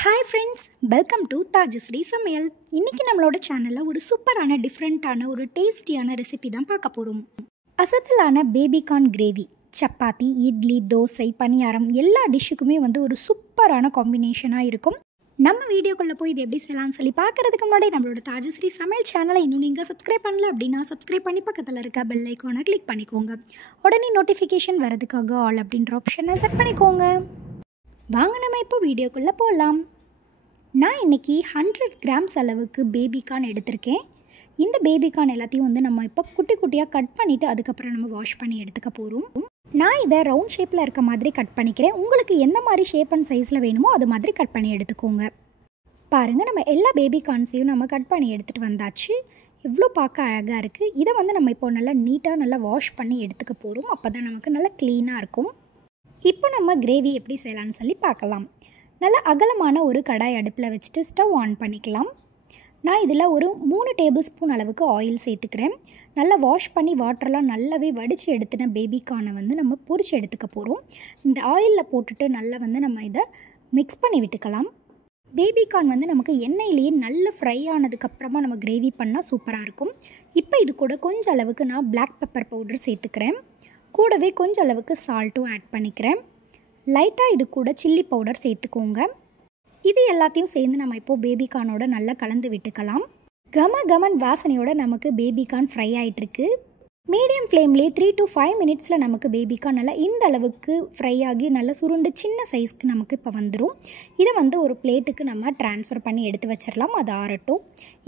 Hi friends, welcome to Tajasri சமையல். இன்னைக்கு நம்மளோட சேனல்ல ஒரு சூப்பரான டிஃப்ரெண்டான ஒரு டேஸ்டியான ரெசிபி தான் பார்க்க போறோம். அசத்தலான baby corn gravy. Chapati, idli, dosa, paniyaram எல்லா டிஷ்ஷுக்குமே ஒரு சூப்பரான காம்பினேஷனா இருக்கும். நம்ம வீடியோக்குள்ள போய் இது எப்படி செய்யலாம்னு சொல்லி பார்க்கறதுக்கு முன்னாடி நம்மளோட தாஜஸ்ரீ சமையல் சேனலை இன்னும் நீங்கள் சப்ஸ்கிரைப் பண்ணல அப்படின்னா சப்ஸ்கிரைப் பண்ணி பக்கத்தில் இருக்க பெல் ஐக்கானை கிளிக் பண்ணிக்கோங்க. உடனே நோட்டிஃபிகேஷன் வரதுக்காக ஆல் அப்படின்ற ஆப்ஷனை செட் பண்ணிக்கோங்க. வாங்க நம்ம இப்போ வீடியோக்குள்ளே போகலாம். நான் இன்றைக்கி 100 கிராம்ஸ் அளவுக்கு பேபி கார்ன் எடுத்திருக்கேன். இந்த பேபி கார்ன் எல்லாத்தையும் நம்ம இப்போ குட்டி குட்டியாக கட் பண்ணிவிட்டு அதுக்கப்புறம் நம்ம வாஷ் பண்ணி எடுத்துக்க போகிறோம். நான் இதை ரவுண்ட் ஷேப்பில் இருக்க மாதிரி கட் பண்ணிக்கிறேன். உங்களுக்கு எந்த மாதிரி ஷேப் அண்ட் சைஸில் வேணுமோ அது மாதிரி கட் பண்ணி எடுத்துக்கோங்க. பாருங்கள், நம்ம எல்லா பேபி கார்ன்ஸையும் நம்ம கட் பண்ணி எடுத்துகிட்டு வந்தாச்சு. இவ்வளோ பார்க்க அழகாக இருக்குது. இதை நம்ம இப்போ நல்லா நீட்டாக நல்லா வாஷ் பண்ணி எடுத்துக்க போகிறோம். அப்போ தான் நமக்கு நல்லா க்ளீனாக இருக்கும். இப்போ நம்ம கிரேவி எப்படி செய்யலான்னு சொல்லி பார்க்கலாம். நல்லா அகலமான ஒரு கடாய் அடுப்பில் வச்சுட்டு ஸ்டவ் ஆன் பண்ணிக்கலாம். நான் இதில் ஒரு 3 டேபிள் ஸ்பூன் அளவுக்கு ஆயில் சேர்த்துக்கிறேன். நல்லா வாஷ் பண்ணி வாட்டர்லாம் நல்லாவே வடித்து எடுத்துன பேபி கார்னை நம்ம பொரிச்சு எடுத்துக்க போகிறோம். இந்த ஆயிலில் போட்டுட்டு நல்லா நம்ம இதை மிக்ஸ் பண்ணி விட்டுக்கலாம். பேபி கார்ன் நமக்கு எண்ணெயிலேயே நல்ல ஃப்ரை ஆனதுக்கப்புறமா நம்ம கிரேவி பண்ணால் சூப்பராக இருக்கும். இப்போ இது கூட கொஞ்சம் அளவுக்கு நான் பிளாக் பெப்பர் பவுடர் சேர்த்துக்கிறேன். கூடவே கொஞ்சம் அளவுக்கு சால்ட்டும் ஆட் பண்ணிக்கிறேன். லைட்டாக இது கூட சில்லி பவுடர் சேர்த்துக்கோங்க. இது எல்லாத்தையும் சேர்ந்து நம்ம இப்போது பேபி கார்னோட நல்லா கலந்து விட்டுக்கலாம். கமன் வாசனையோட நமக்கு பேபி கார்ன் ஃப்ரை ஆகிட்டுருக்கு. மீடியம் ஃப்ளேம்லேயே 3 to 5 மினிட்ஸில் நமக்கு பேபி கார்ன் நல்லா இந்த அளவுக்கு ஃப்ரை ஆகி நல்லா சுருண்டு சின்ன சைஸ்க்கு நமக்கு இப்போ வந்துடும். இதை ஒரு பிளேட்டுக்கு நம்ம ட்ரான்ஸ்ஃபர் பண்ணி எடுத்து வச்சிடலாம். அது ஆறட்டும்.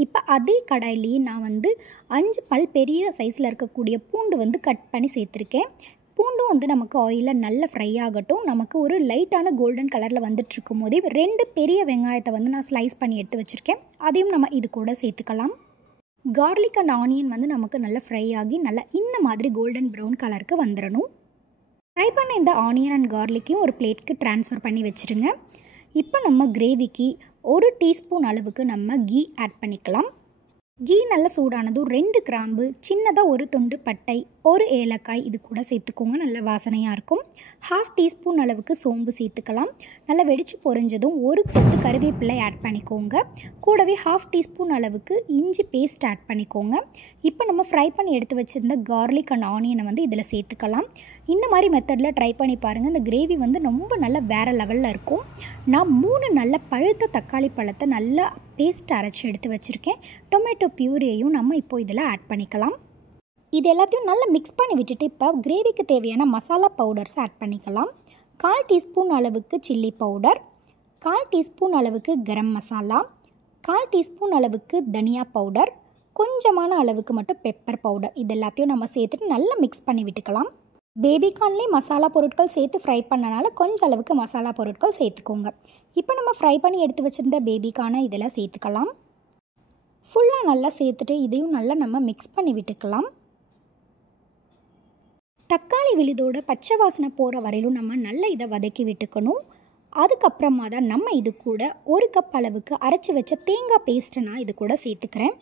இப்போ அதே கடாயிலேயே நான் 5 பல் பெரிய சைஸில் இருக்கக்கூடிய பூண்டு கட் பண்ணி சேர்த்துருக்கேன். பூண்டும் நமக்கு ஆயிலில் நல்லா ஃப்ரை ஆகட்டும். நமக்கு ஒரு லைட்டான கோல்டன் கலரில் வந்துட்டுருக்கும் போதே 2 பெரிய வெங்காயத்தை நான் ஸ்லைஸ் பண்ணி எடுத்து வச்சுருக்கேன். அதையும் நம்ம இது கூட சேர்த்துக்கலாம். கார்லிக் அண்ட் ஆனியன் நமக்கு நல்லா ஃப்ரை ஆகி நல்லா இந்த மாதிரி கோல்டன் ப்ரௌன் கலருக்கு வந்துடணும். ஃப்ரை பண்ண இந்த ஆனியன் அண்ட் கார்லிக்கையும் ஒரு பிளேட்க்கு ட்ரான்ஸ்ஃபர் பண்ணி வச்சுருங்க. இப்போ நம்ம கிரேவிக்கு 1 டீஸ்பூன் அளவுக்கு நம்ம கீ ஆட் பண்ணிக்கலாம். கீ நல்லா சூடானதும் 2 கிராம்பு, சின்னதாக ஒரு துண்டு பட்டை, 1 ஏலக்காய் இது கூட சேர்த்துக்கோங்க. நல்ல வாசனையாக இருக்கும். 1/2 டீஸ்பூன் அளவுக்கு சோம்பு சேர்த்துக்கலாம். நல்லா வெடித்து பொரிஞ்சதும் 1 கொத்து கருவேப்பிலை ஆட் பண்ணிக்கோங்க. கூடவே 1/2 டீஸ்பூன் அளவுக்கு இஞ்சி பேஸ்ட் ஆட் பண்ணிக்கோங்க. இப்போ நம்ம ஃப்ரை பண்ணி எடுத்து வச்சுருந்த கார்லிக் அண்ட் ஆனியனை இதில் சேர்த்துக்கலாம். இந்த மாதிரி மெத்தடில் ட்ரை பண்ணி பாருங்கள். இந்த கிரேவி ரொம்ப நல்லா வேறு லெவலில் இருக்கும். நான் 3 நல்ல பழுத்த தக்காளி பழத்தை நல்லா பேஸ்ட் அரைச்சி எடுத்து வச்சுருக்கேன். டொமேட்டோ பியூரியையும் நம்ம இப்போ இதில் ஆட் பண்ணிக்கலாம். இது எல்லாத்தையும் நல்லா மிக்ஸ் பண்ணி விட்டுட்டு இப்போ கிரேவிக்கு தேவையான மசாலா பவுடர்ஸ் ஆட் பண்ணிக்கலாம். 1/4 டீஸ்பூன் அளவுக்கு சில்லி பவுடர், 1/4 டீஸ்பூன் அளவுக்கு கரம் மசாலா, 1/4 டீஸ்பூன் அளவுக்கு தனியா பவுடர், கொஞ்சமான அளவுக்கு மட்டும் பெப்பர் பவுடர். இது எல்லாத்தையும் நம்ம சேர்த்துட்டு நல்லா மிக்ஸ் பண்ணி விட்டுக்கலாம். பேபி கார்ன்லேயே மசாலா பொருட்கள் சேர்த்து ஃப்ரை பண்ணனால கொஞ்சம் அளவுக்கு மசாலா பொருட்கள் சேர்த்துக்கோங்க. இப்போ நம்ம ஃப்ரை பண்ணி எடுத்து வச்சுருந்த பேபி கார்னை இதில் சேர்த்துக்கலாம். ஃபுல்லாக நல்லா சேர்த்துட்டு இதையும் நல்லா நம்ம மிக்ஸ் பண்ணி விட்டுக்கலாம். தக்காளி விழுதோட பச்சை வாசனை போகிற வரையிலும் நம்ம நல்லா இதை வதக்கி விட்டுக்கணும். அதுக்கப்புறமா தான் நம்ம இது கூட 1 கப் அளவுக்கு அரைச்சி வச்ச தேங்காய் பேஸ்ட்டை நான் இது கூட சேர்த்துக்கிறேன்.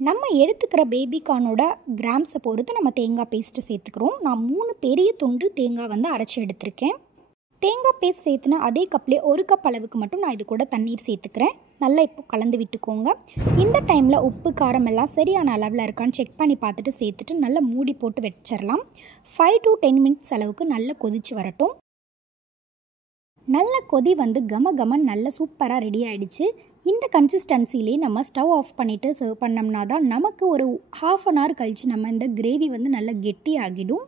நம்ம எடுத்துக்கிற பேபி கார்னோட கிராம்ஸை பொறுத்து நம்ம தேங்காய் பேஸ்ட்டு சேர்த்துக்கிறோம். நான் 3 பெரிய துண்டு தேங்காய் அரைச்சி எடுத்திருக்கேன். தேங்காய் பேஸ்ட் சேர்த்துனா அதே கப்லேயே 1 கப் அளவுக்கு மட்டும் நான் இது கூட தண்ணீர் சேர்த்துக்கிறேன். நல்லா இப்போ கலந்து விட்டுக்கோங்க. இந்த டைமில் உப்பு காரம் எல்லாம் சரியான அளவில் இருக்கான்னு செக் பண்ணி பார்த்துட்டு சேர்த்துட்டு நல்லா மூடி போட்டு வச்சிடலாம். 5 to 10 மினிட்ஸ் அளவுக்கு நல்லா கொதித்து வரட்டும். நல்ல கொதி கமன் நல்ல சூப்பராக ரெடி ஆகிடுச்சு. இந்த கன்சிஸ்டன்சிலே நம்ம ஸ்டவ் ஆஃப் பண்ணிவிட்டு சர்வ் பண்ணோம்னா தான் நமக்கு ஒரு 1/2 an hour கழித்து நம்ம இந்த கிரேவி நல்லா கெட்டி ஆகிடும்.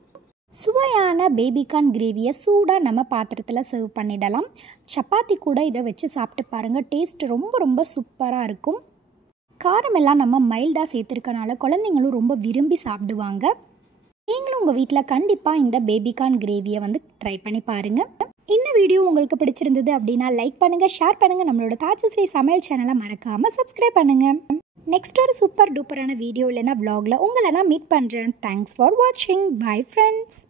சுவையான பேபி கார்ன் கிரேவியை சூடாக நம்ம பாத்திரத்தில் சர்வ் பண்ணிடலாம். சப்பாத்தி கூட இதை வச்சு சாப்பிட்டு பாருங்கள். டேஸ்ட் ரொம்ப சூப்பராக இருக்கும். காரமெல்லாம் நம்ம மைல்டாக சேர்த்துருக்கனால குழந்தைங்களும் ரொம்ப விரும்பி சாப்பிடுவாங்க. நீங்களும் உங்கள் வீட்டில் கண்டிப்பாக இந்த பேபி கார்ன் கிரேவியை ட்ரை பண்ணி பாருங்கள். இந்த வீடியோ உங்களுக்கு பிடிச்சிருந்தது அப்படின்னா லைக் பண்ணுங்கள், ஷேர் பண்ணுங்கள். நம்மளோட தாஜஸ்ரீ சமையல் சேனலை மறக்காமல் சப்ஸ்கிரைப் பண்ணுங்கள். நெக்ஸ்ட் ஒரு சூப்பர் டூப்பரான வீடியோ இல்லைன்னா வ்ளாகில் உங்களை நான் மீட் பண்ணுறேன். தேங்க்ஸ் ஃபார் வாட்சிங். Bye friends.